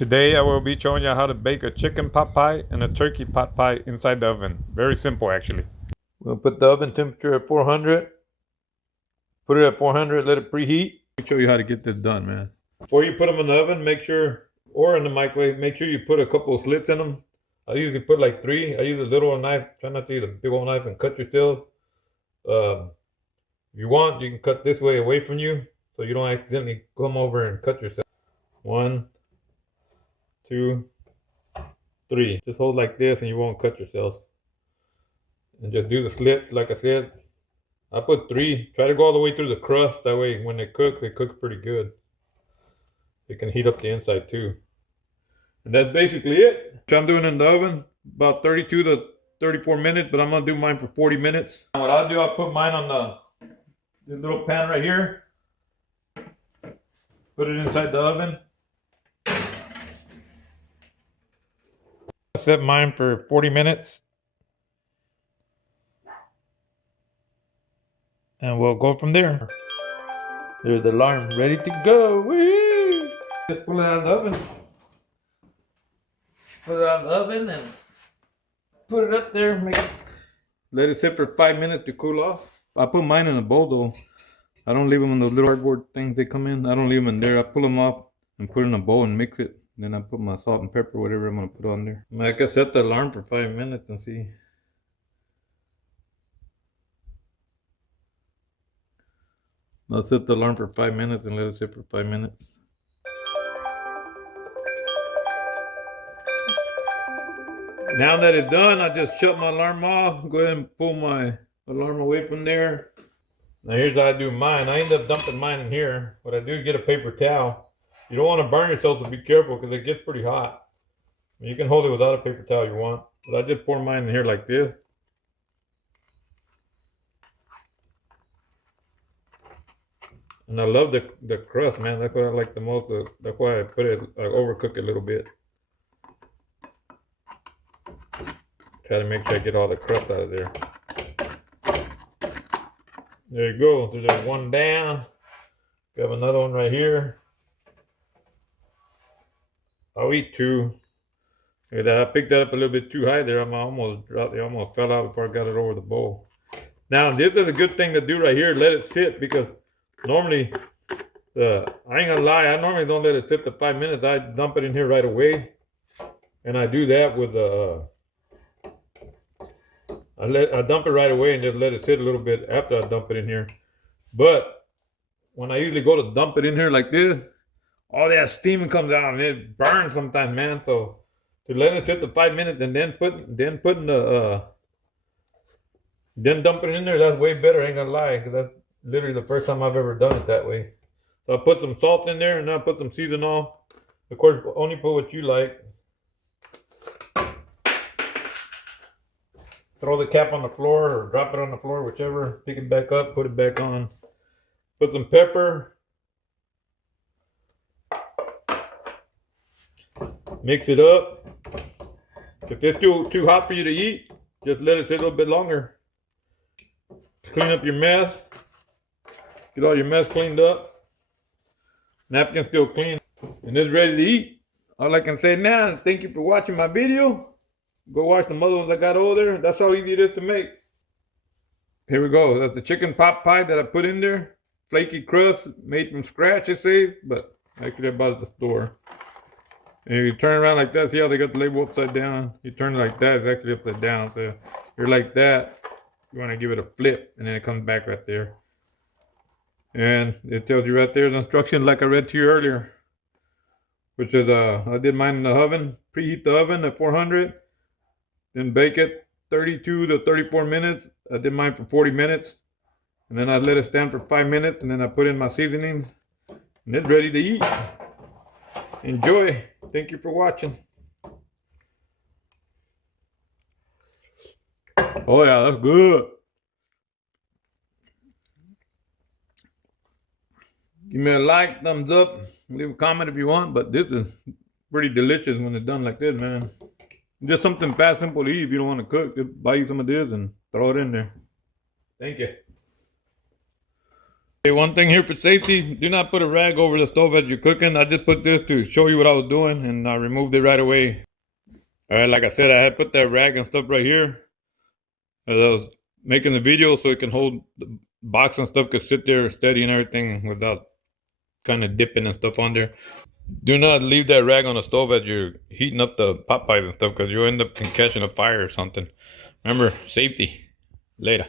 Today I will be showing you how to bake a chicken pot pie and a turkey pot pie inside the oven. Very simple actually. We'll put the oven temperature at 400. Put it at 400, let it preheat. Let me show you how to get this done, man. Before you put them in the oven, make sure, or in the microwave, make sure you put a couple of slits in them. I usually put like 3. I use a little knife. Try not to use a big old knife and cut yourself. If you want, you can cut this way away from you so you don't accidentally come over and cut yourself. 1, 2, 3. Just hold like this and you won't cut yourself. And just do the slits like I said. I put 3. Try to go all the way through the crust. That way when they cook pretty good. It can heat up the inside too. And that's basically it. Which I'm doing in the oven. About 32 to 34 minutes, but I'm going to do mine for 40 minutes. Now what I'll do, I'll put mine on this little pan right here. Put it inside the oven. I set mine for 40 minutes. And we'll go from there. There's the alarm ready to go. Woo! Just pull it out of the oven. Put it out of the oven and put it up there. Let it sit for 5 minutes to cool off. I put mine in a bowl though. I don't leave them in those little cardboard things they come in. I don't leave them in there. I pull them off and put it in a bowl and mix it. Then I put my salt and pepper, whatever I'm going to put on there. I can set the alarm for 5 minutes and see. I'll set the alarm for 5 minutes and let it sit for 5 minutes. Now that it's done, I just shut my alarm off. Go ahead and pull my alarm away from there. Now here's how I do mine. I end up dumping mine in here. What I do is get a paper towel. You don't want to burn yourself, so be careful because it gets pretty hot. You can hold it without a paper towel if you want. But I just pour mine in here like this. And I love the crust, man. That's what I like the most. That's why I put it, I overcook it a little bit. Try to make sure I get all the crust out of there. There you go. So there's one down. Got another one right here. I'll eat 2. I picked that up a little bit too high there. I almost dropped it. I almost fell out before I got it over the bowl. Now this is a good thing to do right here. Let it sit because normally, I ain't gonna lie. I normally don't let it sit for 5 minutes. I dump it in here right away, and I do that with I dump it right away and just let it sit a little bit after I dump it in here. But when I usually go to dump it in here like this, all that steam comes out and it burns sometimes, man. So to let it sit for 5 minutes and then dump it in there, that's way better. I ain't gonna lie, because that's literally the first time I've ever done it that way. So I put some salt in there and I put some seasoning. Of course, only put what you like. Throw the cap on the floor or drop it on the floor, whichever. Pick it back up, put it back on. Put some pepper. Mix it up. If it's too hot for you to eat, just let it sit a little bit longer. Clean up your mess. Get all your mess cleaned up. Napkin still clean. And it's ready to eat. All I can say now is thank you for watching my video. Go watch the other ones I got over there. That's how easy it is to make. Here we go. That's the chicken pot pie that I put in there. Flaky crust, made from scratch, it says. But actually I bought it at the store. And you turn around like that. See how they got the label upside down? You turn it like that, it's actually upside down. So you're like that. You want to give it a flip, and then it comes back right there. And it tells you right there the instructions like I read to you earlier. Which is, I did mine in the oven. Preheat the oven at 400. Then bake it 32 to 34 minutes. I did mine for 40 minutes. And then I let it stand for 5 minutes. And then I put in my seasonings. And it's ready to eat. Enjoy. Thank you for watching. Oh yeah, that's good. Give me a like, thumbs up, leave a comment if you want, but this is pretty delicious when it's done like this, man. Just something fast, simple to eat. If you don't want to cook, just buy you some of this and throw it in there. Thank you. Okay, one thing here for safety, do not put a rag over the stove as you're cooking. I just put this to show you what I was doing, and I removed it right away. All right, like I said, I had put that rag and stuff right here as I was making the video so it can hold the box and stuff could sit there steady and everything without kind of dipping and stuff on there. Do not leave that rag on the stove as you're heating up the pot pies and stuff because you'll end up catching a fire or something. Remember, safety. Later.